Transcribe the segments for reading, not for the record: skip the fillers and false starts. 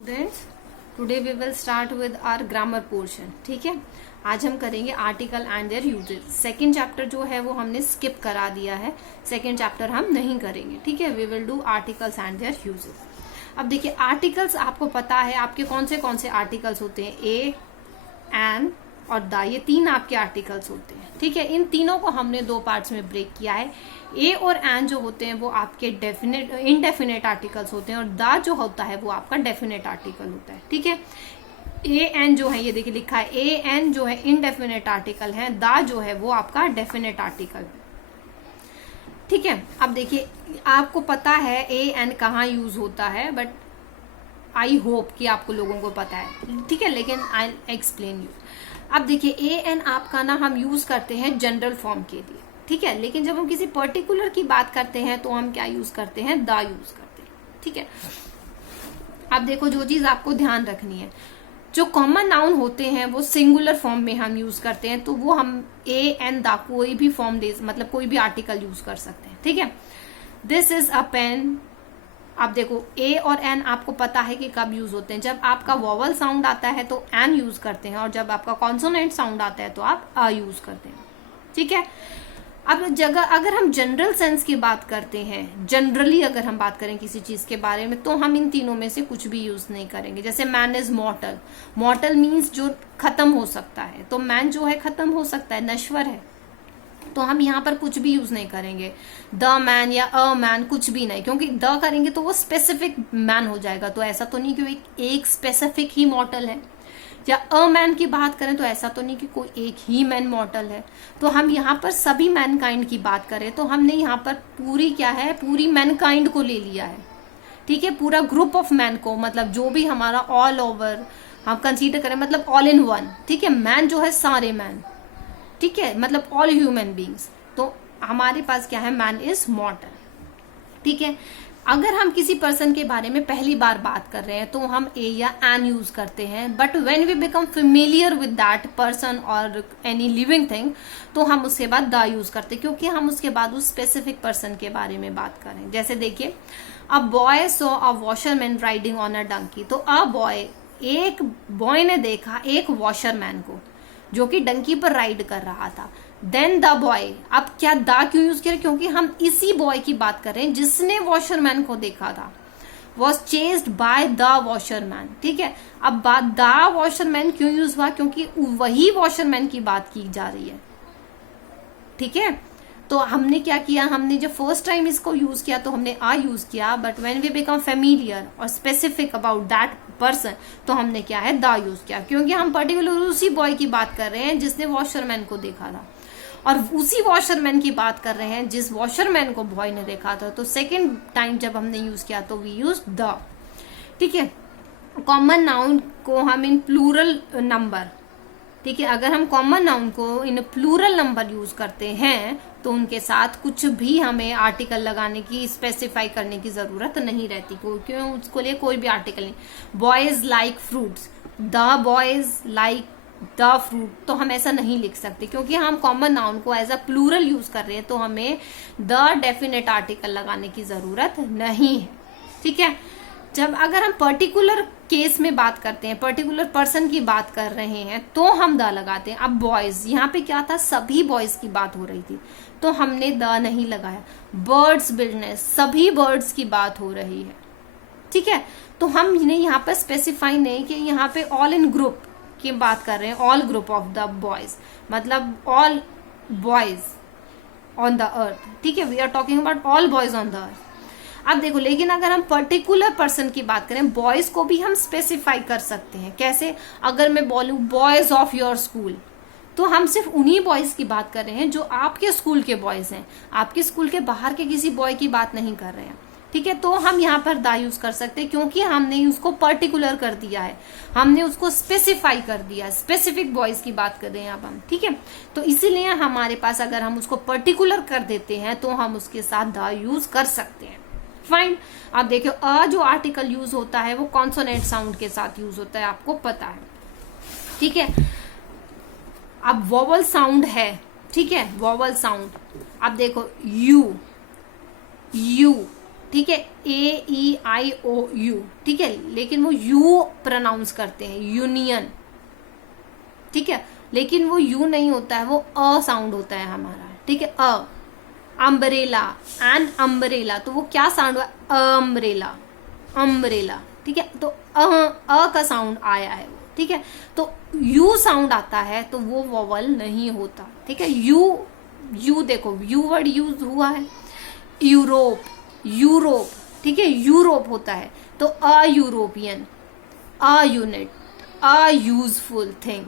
Students, today we will start with our grammar portion. ठीक है, आज हम करेंगे article and their uses. Second chapter जो है वो हमने स्किप करा दिया है, सेकंड चैप्टर हम नहीं करेंगे। ठीक है, we will do articles and their uses. अब देखिए, आर्टिकल्स आपको पता है आपके कौन से आर्टिकल्स होते हैं, ए, एन और द, ये तीन आपके आर्टिकल्स होते हैं। ठीक है, इन तीनों को हमने दो पार्ट्स में ब्रेक किया है। ए और एन जो होते हैं वो आपके डेफिनेट इनडेफिनेट आर्टिकल्स होते हैं और द जो होता है वो आपका डेफिनेट आर्टिकल होता है। ठीक है, ए एन जो है, ये देखिए लिखा है, ए एन जो है इनडेफिनेट आर्टिकल है, द जो है वो आपका डेफिनेट आर्टिकल है। ठीक है, अब देखिए आपको पता है ए एन कहाँ यूज होता है, बट आई होप कि आपको लोगों को पता है। ठीक है, लेकिन आई एक्सप्लेन यू। अब देखिए, ए एन आपका ना हम यूज करते हैं जनरल फॉर्म के लिए। ठीक है, लेकिन जब हम किसी पर्टिकुलर की बात करते हैं तो हम क्या यूज करते हैं, द यूज करते हैं। ठीक है, अब देखो जो चीज आपको ध्यान रखनी है, जो कॉमन नाउन होते हैं वो सिंगुलर फॉर्म में हम यूज करते हैं, तो वो हम ए एन द कोई भी फॉर्म दे, मतलब कोई भी आर्टिकल यूज कर सकते हैं। ठीक है, दिस इज अ पेन। आप देखो, ए और एन आपको पता है कि कब यूज होते हैं, जब आपका वॉवल साउंड आता है तो एन यूज करते हैं, और जब आपका कॉन्सोनेंट साउंड आता है तो आप अ यूज करते हैं। ठीक है, अब अगर हम जनरल सेंस की बात करते हैं, जनरली अगर हम बात करें किसी चीज के बारे में, तो हम इन तीनों में से कुछ भी यूज नहीं करेंगे। जैसे मैन इज मॉर्टल, मॉर्टल मीन्स जो खत्म हो सकता है, तो मैन जो है खत्म हो सकता है, नश्वर है, तो हम यहाँ पर कुछ भी यूज नहीं करेंगे, द मैन या अ मैन, कुछ भी नहीं, क्योंकि द करेंगे तो वो स्पेसिफिक मैन हो जाएगा। तो ऐसा तो नहीं कि एक स्पेसिफिक ही मॉर्टल है, या अ मैन की बात करें तो ऐसा तो नहीं कि कोई एक ही मैन मॉर्टल है। तो हम यहाँ पर सभी मैनकाइंड की बात करें तो हमने यहाँ पर पूरी क्या है, पूरी मैनकाइंड को ले लिया है। ठीक है, पूरा ग्रुप ऑफ मैन को, मतलब जो भी हमारा ऑल ओवर हम कंसीडर करें, मतलब ऑल इन वन। ठीक है, मैन जो है सारे मैन, ठीक है, मतलब ऑल ह्यूमन बींग्स। तो हमारे पास क्या है, मैन इज मॉर्टल। ठीक है, अगर हम किसी पर्सन के बारे में पहली बार बात कर रहे हैं तो हम ए या एन यूज करते हैं, but when we become familiar with that person और एनी लिविंग थिंग, तो हम उसके बाद द यूज करते हैं, क्योंकि हम उसके बाद उस स्पेसिफिक पर्सन के बारे में बात करें। जैसे देखिए, a boy saw a washerman riding on a donkey. तो अ बॉय, एक बॉय ने देखा एक वॉशरमैन को जो कि डंकी पर राइड कर रहा था। देन द बॉय, अब क्या द क्यों यूज किया, क्योंकि हम इसी बॉय की बात कर रहे हैं जिसने वॉशरमैन को देखा था, was chased by the washerman. ठीक है, अब द वॉशरमैन क्यों यूज हुआ, क्योंकि वही वॉशरमैन की बात की जा रही है। ठीक है, तो हमने क्या किया, हमने जब फर्स्ट टाइम इसको यूज किया तो हमने आ यूज किया, but when we become familiar और स्पेसिफिक अबाउट दैट पर्सन, तो हमने क्या है, द यूज किया, क्योंकि हम पर्टिकुलर उसी बॉय की बात कर रहे हैं जिसने वॉशरमैन को देखा था, और उसी वॉशरमैन की बात कर रहे हैं जिस वॉशरमैन को बॉय ने देखा था। तो सेकेंड टाइम जब हमने यूज किया तो वी यूज द। ठीक है, कॉमन नाउन को हम इन प्लूरल नंबर, ठीक है, अगर हम कॉमन नाउन को इन प्लूरल नंबर यूज करते हैं तो उनके साथ कुछ भी हमें आर्टिकल लगाने की, स्पेसिफाई करने की जरूरत नहीं रहती, क्यों, उसको लिए कोई भी आर्टिकल नहीं। Boys like fruits, the boys like the fruit, तो हम ऐसा नहीं लिख सकते, क्योंकि हम कॉमन नाउन को एज अ प्लूरल यूज कर रहे हैं, तो हमें द डेफिनेट आर्टिकल लगाने की जरूरत नहीं है। ठीक है, जब अगर हम पर्टिकुलर केस में बात करते हैं, पर्टिकुलर पर्सन की बात कर रहे हैं, तो हम द लगाते हैं। अब बॉयज, यहाँ पे क्या था, सभी बॉयज की बात हो रही थी, तो हमने द नहीं लगाया। बर्ड्स बिजनेस, सभी बर्ड्स की बात हो रही है। ठीक है, तो हमने यहाँ पे स्पेसिफाई नहीं कि यहाँ पे ऑल इन ग्रुप की बात कर रहे हैं, all group of the boys, मतलब all boys on the earth. ठीक है, we are talking about all boys on the earth. अब देखो, लेकिन अगर हम पर्टिकुलर पर्सन की बात करें, बॉयज को भी हम स्पेसिफाई कर सकते हैं। कैसे, अगर मैं बोलूं बॉयज ऑफ योर स्कूल, तो हम सिर्फ उन्हीं बॉयज की बात कर रहे हैं जो आपके स्कूल के बॉयज हैं, आपके स्कूल के बाहर के किसी बॉय की बात नहीं कर रहे हैं। ठीक है, तो हम यहाँ पर द यूज कर सकते हैं, क्योंकि हमने उसको पर्टिकुलर कर दिया है, हमने उसको स्पेसिफाई कर दिया, स्पेसिफिक बॉयज की बात कर रहे हैं अब हम। ठीक है, तो इसीलिए हमारे पास अगर हम उसको पर्टिकुलर कर देते हैं तो हम उसके साथ द यूज कर सकते हैं। फाइन, आप देखियो, अ जो आर्टिकल यूज होता है वो कॉन्सोनेंट साउंड के साथ यूज होता है, आपको पता है। ठीक है, अब वॉवल साउंड है, ठीक है, वॉवल साउंड, अब देखो, यू, यू, ठीक है, AEIOU, ठीक है, लेकिन वो यू प्रोनाउंस करते हैं, यूनियन, ठीक है, लेकिन वो यू नहीं होता है, वो अ साउंड होता है हमारा, ठीक है, अ। अम्ब्रेला एंड अम्ब्रेला, तो वो क्या साउंड हुआ, अम्ब्रेला, अम्ब्रेला, ठीक है, तो अ का साउंड आया है वो, ठीक है, तो यू साउंड आता है तो वो वॉवल नहीं होता, ठीक है। यू देखो, यू वर्ड यूज हुआ है, यूरोप, यूरोप, ठीक है, यूरोप होता है, तो a European, a unit, a useful thing.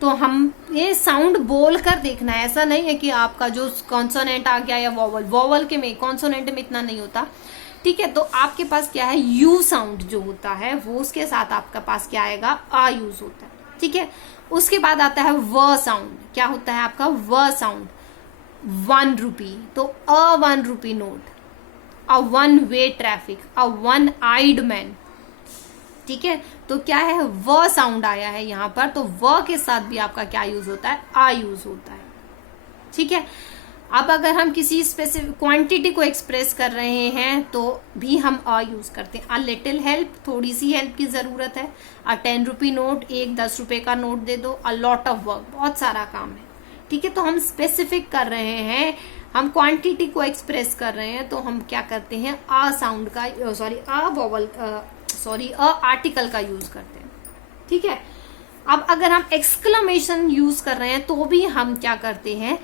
तो हम ये साउंड बोल कर देखना है, ऐसा नहीं है कि आपका जो कॉन्सोनेंट आ गया या वॉवल, वॉवल के में, कॉन्सोनेंट में इतना नहीं होता, ठीक है। तो आपके पास क्या है, यू साउंड जो होता है वो उसके साथ आपके पास क्या आएगा, आ यूज होता है, ठीक है। उसके बाद आता है व साउंड, क्या होता है आपका व साउंड, 1 रुपी, तो अ 1 रुपी नोट, अ 1 वे ट्रैफिक, अ 1 आइड मैन, ठीक है। तो क्या है, व साउंड आया है यहाँ पर, तो व के साथ भी आपका क्या यूज होता है, आ यूज होता है, ठीक है। अब अगर हम किसी स्पेसिफिक क्वांटिटी को एक्सप्रेस कर रहे हैं तो भी हम अ यूज करते हैं। अ लिटिल हेल्प, थोड़ी सी हेल्प की जरूरत है, अ 10 रुपी नोट, एक 10 रुपए का नोट दे दो, अ लॉट ऑफ वर्क, बहुत सारा काम है, ठीक है। तो हम स्पेसिफिक कर रहे हैं, हम क्वांटिटी को एक्सप्रेस कर रहे हैं, तो हम क्या करते हैं, अ साउंड का, अ वॉवल, अ आर्टिकल का यूज करते हैं, ठीक है। अब अगर हम एक्सक्लेमेशन यूज कर रहे हैं तो भी हम क्या करते हैं,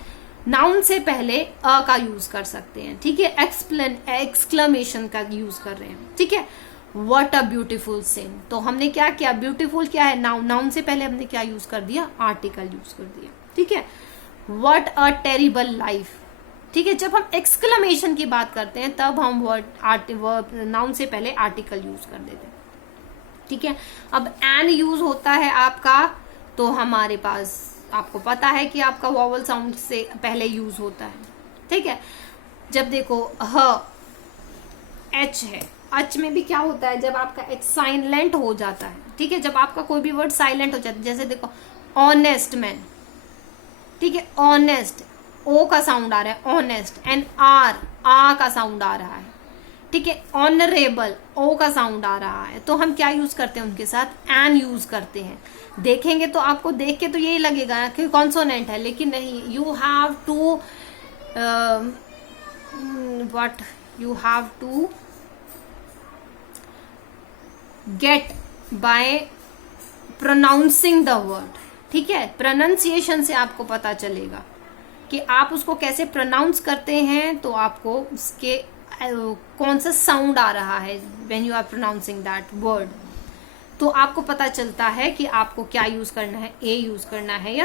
नाउन से पहले अ का यूज कर सकते हैं, ठीक है, एक्सक्लेमेशन का यूज कर रहे हैं, ठीक है। व्हाट अ ब्यूटीफुल सीन, तो हमने क्या किया, ब्यूटीफुल क्या है, नाउन, नाउन से पहले हमने क्या यूज कर दिया, आर्टिकल यूज कर दिया, ठीक है। व्हाट अ टेरिबल लाइफ, ठीक है। जब हम एक्सक्लेमेशन की बात करते हैं तब हम नाउन से पहले आर्टिकल यूज कर देते हैं, ठीक है। अब एन यूज होता है आपका, तो हमारे पास आपको पता है कि आपका वॉवल साउंड से पहले यूज होता है, ठीक है। जब देखो ह एच है, एच में भी क्या होता है, जब आपका एच साइलेंट हो जाता है, ठीक है, जब आपका कोई भी वर्ड साइलेंट हो जाता है, जैसे देखो ऑनेस्ट मैन, ठीक है, ऑनेस्ट, ओ का साउंड आ रहा है, ऑनेस्ट, एंड आर, आ का साउंड आ रहा है, ठीक है। ऑनरेबल, ओ का साउंड आ रहा है, तो हम क्या यूज करते हैं उनके साथ, एन यूज करते हैं। देखेंगे तो आपको देख के तो यही लगेगा कि कॉन्सोनेंट है, लेकिन नहीं, you have to what, you have to get by pronouncing the word, ठीक है। प्रोनाउंसिएशन से आपको पता चलेगा कि आप उसको कैसे प्रोनाउंस करते हैं, तो आपको उसके कौन सा साउंड आ रहा है when you are pronouncing that word, तो आपको पता चलता है कि आपको क्या यूज करना है, ए यूज करना है या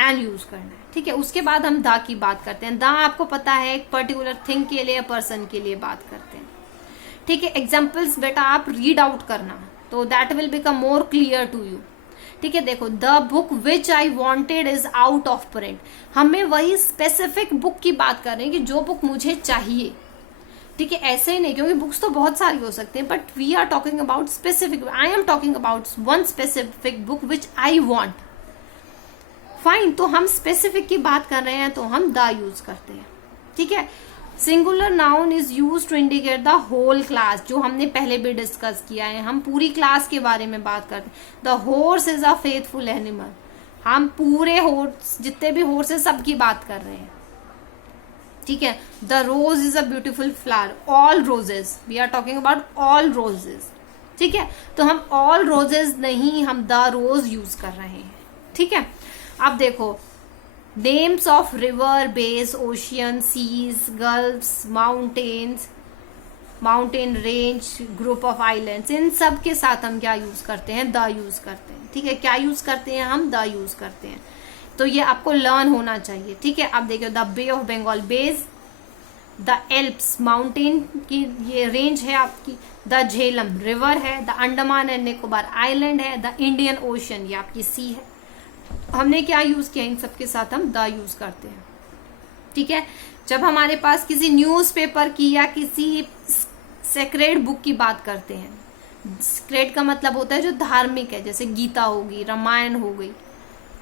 एन यूज करना है, ठीक है। उसके बाद हम द की बात करते हैं। द आपको पता है एक पर्टिकुलर थिंग के लिए, पर्सन के लिए बात करते हैं, ठीक है। एग्जाम्पल्स बेटा आप रीड आउट करना, तो that will become more clear to you, ठीक है। देखो, the book which I wanted is out of print, हमें वही स्पेसिफिक बुक की बात कर रहे हैं कि जो बुक मुझे चाहिए, ठीक है। ऐसे ही नहीं, क्योंकि बुक्स तो बहुत सारी हो सकती हैं, but we are talking about specific, I am talking about one specific book which I want, fine. तो हम स्पेसिफिक की बात कर रहे हैं तो हम द यूज करते हैं, ठीक है। Singular noun is use to indicate the whole class, जो हमने पहले भी डिस्कस किया है, हम पूरी क्लास के बारे में बात करते हैं। The horse is a faithful animal, हम पूरे हॉर्स, जितने भी हॉर्स है सबकी बात कर रहे हैं, ठीक है। The rose is a beautiful flower, all roses, we are talking about all roses, ठीक है। तो हम ऑल रोजेस नहीं, हम द रोज यूज कर रहे हैं, ठीक है। अब देखो, names of river, bays, ocean, seas, gulfs, mountains, mountain range, group of islands, इन सब के साथ हम क्या यूज करते हैं, द यूज करते हैं, ठीक है। क्या यूज करते हैं हम, द यूज करते हैं, तो ये आपको लर्न होना चाहिए, ठीक है। अब देखिए, the bay of Bengal bays, the Alps mountain की ये रेंज है आपकी, द झेलम रिवर है, the Andaman and Nicobar island है, द इंडियन ओशन ये आपकी सी है। हमने क्या यूज किया, इन सब के साथ हम द यूज करते हैं, ठीक है। जब हमारे पास किसी न्यूज़पेपर की या किसी सेक्रेड बुक की बात करते हैं, सेक्रेड का मतलब होता है जो धार्मिक है, जैसे गीता होगी, रामायण हो गई,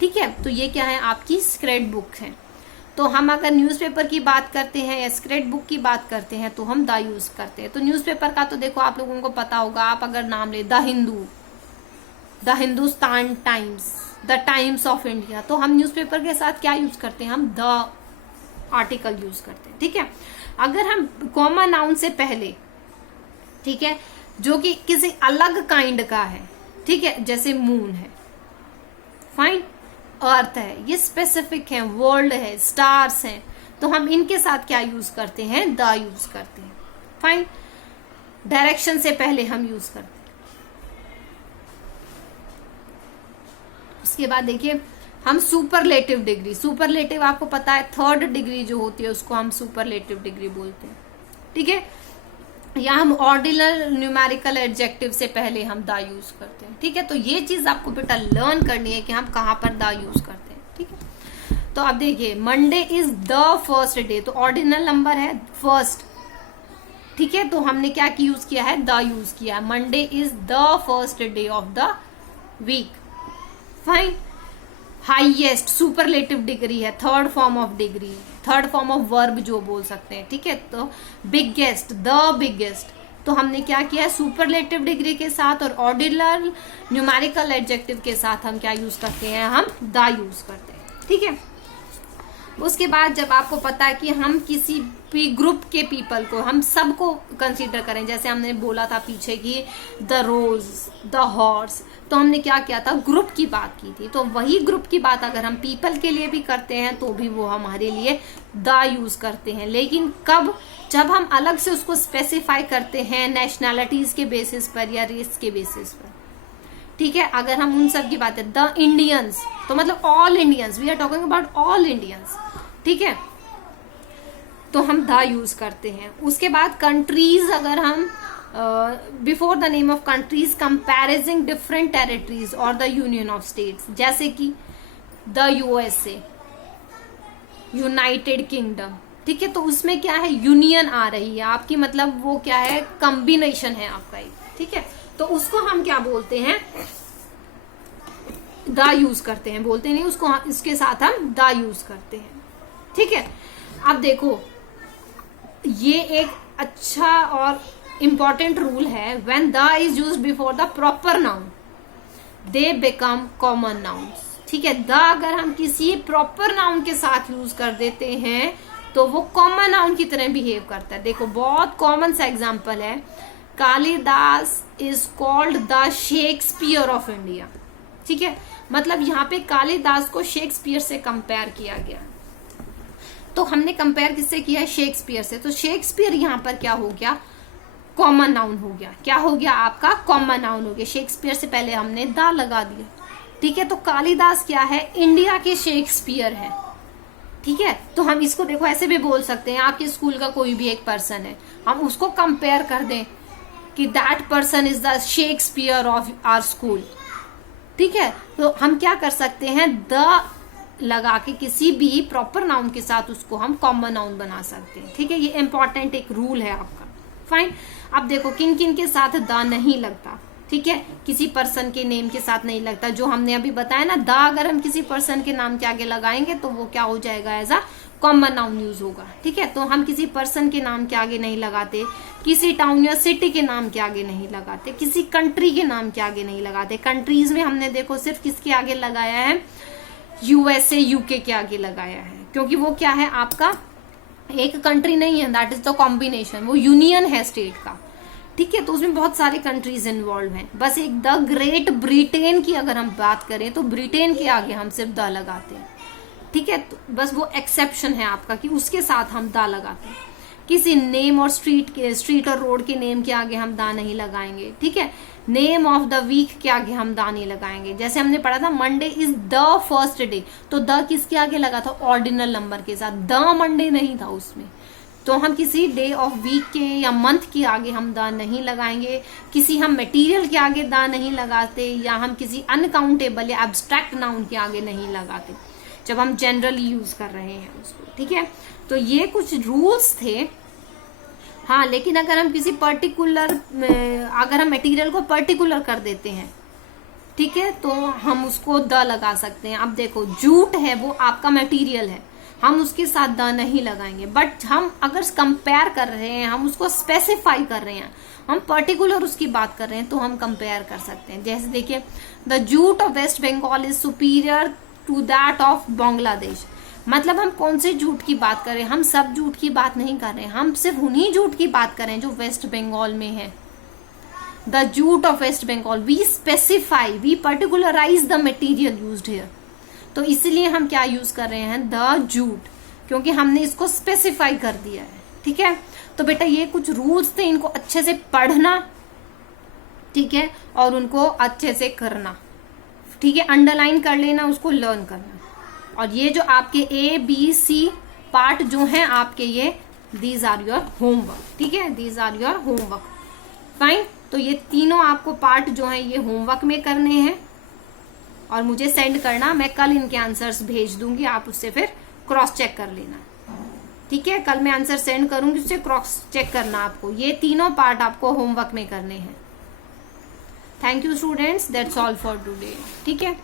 ठीक है। तो ये क्या है, आपकी सेक्रेड बुक है। तो हम अगर न्यूज़पेपर की बात करते हैं या स्क्रैप बुक की बात करते हैं तो हम द यूज करते हैं। तो न्यूज़पेपर का तो देखो आप लोगों को पता होगा, आप अगर नाम ले the Hindu, the Hindustan times, the times of India, तो हम न्यूज़पेपर के साथ क्या यूज करते हैं, हम द आर्टिकल यूज करते हैं। ठीक है, अगर हम कॉमन नाउन से पहले, ठीक है, जो कि किसी अलग काइंड का है, ठीक है, जैसे मून है, फाइन, अर्थ है, ये स्पेसिफिक है, वर्ल्ड है, स्टार्स हैं, तो हम इनके साथ क्या यूज करते हैं, द यूज करते हैं। फाइन, डायरेक्शन से पहले हम यूज करते हैं। उसके बाद देखिए हम सुपरलेटिव डिग्री, सुपरलेटिव आपको पता है थर्ड डिग्री जो होती है उसको हम सुपरलेटिव डिग्री बोलते हैं। ठीक है, या हम ऑर्डिनल न्यूमेरिकल एडजेक्टिव से पहले हम द यूज करते हैं। ठीक है, तो ये चीज आपको बेटा लर्न करनी है कि हम कहां पर द यूज करते हैं। ठीक है, तो अब देखिए Monday is the first day, तो ऑर्डिनल नंबर है फर्स्ट। ठीक है, तो हमने क्या यूज किया है, द यूज किया है। Monday is the first day of the week. Fine, highest superlative degree है, third form of degree, third form of verb जो बोल सकते हैं। ठीक है, तो बिगेस्ट, द बिगेस्ट, तो हमने क्या किया है, सुपरलेटिव डिग्री के साथ और ऑर्डिनल न्यूमेरिकल एडजेक्टिव के साथ हम क्या यूज करते हैं, हम द यूज करते हैं। ठीक है, उसके बाद जब आपको पता है कि हम किसी भी ग्रुप के पीपल को, हम सबको कंसीडर करें, जैसे हमने बोला था पीछे कि द रोज, द हॉर्स, तो हमने क्या किया था, ग्रुप की बात की थी। तो वही ग्रुप की बात अगर हम पीपल के लिए भी करते हैं तो भी वो हमारे लिए द यूज करते हैं। लेकिन कब, जब हम अलग से उसको स्पेसिफाई करते हैं नेशनैलिटीज के बेसिस पर या रेस के बेसिस पर। ठीक है, अगर हम उन सब की बात है, द इंडियंस, तो मतलब all Indians, we are talking about all Indians. ठीक है, तो हम द यूज करते हैं। उसके बाद कंट्रीज, अगर हम before the name of countries comparing different territories और द यूनियन ऑफ स्टेट्स, जैसे कि द यूएसए, यूनाइटेड किंगडम। ठीक है, तो उसमें क्या है, यूनियन आ रही है आपकी, मतलब वो क्या है, कॉम्बिनेशन है आपका एक। ठीक है, तो उसको हम क्या बोलते हैं, द यूज करते हैं, बोलते नहीं उसको, इसके साथ हम द यूज करते हैं। ठीक है, अब देखो ये एक अच्छा और इंपॉर्टेंट रूल है, when the is used before the proper noun they become common nouns. ठीक है, द अगर हम किसी प्रॉपर नाउन के साथ यूज कर देते हैं तो वो कॉमन नाउन की तरह बिहेव करता है। देखो बहुत कॉमन सा एग्जांपल है, Kalidas is called the Shakespeare of India. ठीक है, मतलब यहाँ पे कालिदास को शेक्सपियर से कंपेयर किया गया। तो हमने कंपेयर किससे किया है, शेक्सपियर से, तो शेक्सपियर यहाँ पर क्या हो गया, कॉमन नाउन हो गया। क्या हो गया आपका, कॉमन नाउन हो गया। शेक्सपियर से पहले हमने द लगा दिया। ठीक है, तो कालिदास क्या है, इंडिया के शेक्सपियर है। ठीक है, तो हम इसको देखो ऐसे भी बोल सकते हैं, आपके स्कूल का कोई भी एक पर्सन है, हम उसको कंपेयर कर दें कि that person is the Shakespeare of our school. ठीक है, तो हम क्या कर सकते हैं, द लगा के किसी भी प्रॉपर नाउन के साथ उसको हम कॉमन नाउन बना सकते हैं। ठीक है, ये इंपॉर्टेंट एक रूल है आपका। फाइन, अब देखो किन किन के साथ द नहीं लगता। ठीक है, किसी पर्सन के नेम के साथ नहीं लगता, जो हमने अभी बताया ना, द अगर हम किसी पर्सन के नाम के आगे लगाएंगे तो वो क्या हो जाएगा, as a common noun use होगा। ठीक है, तो हम किसी पर्सन के नाम के आगे नहीं लगाते, किसी टाउन या सिटी के नाम के आगे नहीं लगाते, किसी कंट्री के नाम के आगे नहीं लगाते। कंट्रीज में हमने देखो सिर्फ किसके आगे लगाया है, यूएसए, यूके के आगे लगाया है, क्योंकि वो क्या है, आपका एक कंट्री नहीं है, दैट इज द कॉम्बिनेशन, वो यूनियन है स्टेट का। ठीक है, तो उसमें बहुत सारे कंट्रीज इन्वॉल्व हैं। बस एक द ग्रेट ब्रिटेन की अगर हम बात करें तो ब्रिटेन के आगे हम सिर्फ द लगाते हैं। ठीक है, तो बस वो एक्सेप्शन है आपका कि उसके साथ हम द लगाते हैं। किसी नेम और स्ट्रीट और रोड के नेम के आगे हम द नहीं लगाएंगे। ठीक है, नेम ऑफ द वीक के आगे हम द नहीं लगाएंगे। जैसे हमने पढ़ा था Monday is the first day, तो द किसके आगे लगा था, ऑर्डिनल नंबर के साथ, द मंडे नहीं था उसमें। तो हम किसी डे ऑफ वीक के या मंथ के आगे हम द नहीं लगाएंगे, किसी हम मटेरियल के आगे द नहीं लगाते, या हम किसी अनकाउंटेबल या एब्स्ट्रैक्ट नाउन के आगे नहीं लगाते जब हम जनरली यूज कर रहे हैं उसको। ठीक है, तो ये कुछ रूल्स थे। हाँ, लेकिन अगर हम किसी पर्टिकुलर, अगर हम मटेरियल को पर्टिकुलर कर देते हैं, ठीक है, तो हम उसको द लगा सकते हैं। अब देखो जूट है वो आपका मटेरियल है, हम उसके साथ द नहीं लगाएंगे। बट हम अगर कंपेयर कर रहे हैं, हम उसको स्पेसिफाई कर रहे हैं, हम पर्टिकुलर उसकी बात कर रहे हैं, तो हम कंपेयर कर सकते हैं। जैसे देखिए, the jute of waste Bengal is superior to that of Bangladesh. मतलब हम कौन से जूट की बात कर रहे हैं? हम सब जूट की बात नहीं कर रहे हैं, हम सिर्फ उन्हीं जूट की बात कर रहे हैं जो वेस्ट बंगाल में है। The jute of waste Bengal, we specify, we particularise the material used here. तो इसलिए हम क्या यूज कर रहे हैं? द जूट, क्योंकि हमने इसको स्पेसिफाई कर दिया है। ठीक है, तो बेटा ये कुछ रूल्स थे, इनको अच्छे से पढ़ना, ठीक है, और उनको अच्छे से करना। ठीक है, अंडरलाइन कर लेना, उसको लर्न करना। और ये जो आपके ए बी सी पार्ट जो हैं आपके, ये दीज आर योर होमवर्क। ठीक है, these are your homework. Fine, तो ये तीनों आपको पार्ट जो है ये होमवर्क में करने हैं और मुझे सेंड करना। मैं कल इनके आंसर्स भेज दूंगी, आप उससे फिर क्रॉस चेक कर लेना। ठीक है, कल मैं आंसर सेंड करूंगी, उससे क्रॉस चेक करना आपको। ये तीनों पार्ट आपको होमवर्क में करने हैं। Thank you students, that's all for today. ठीक है।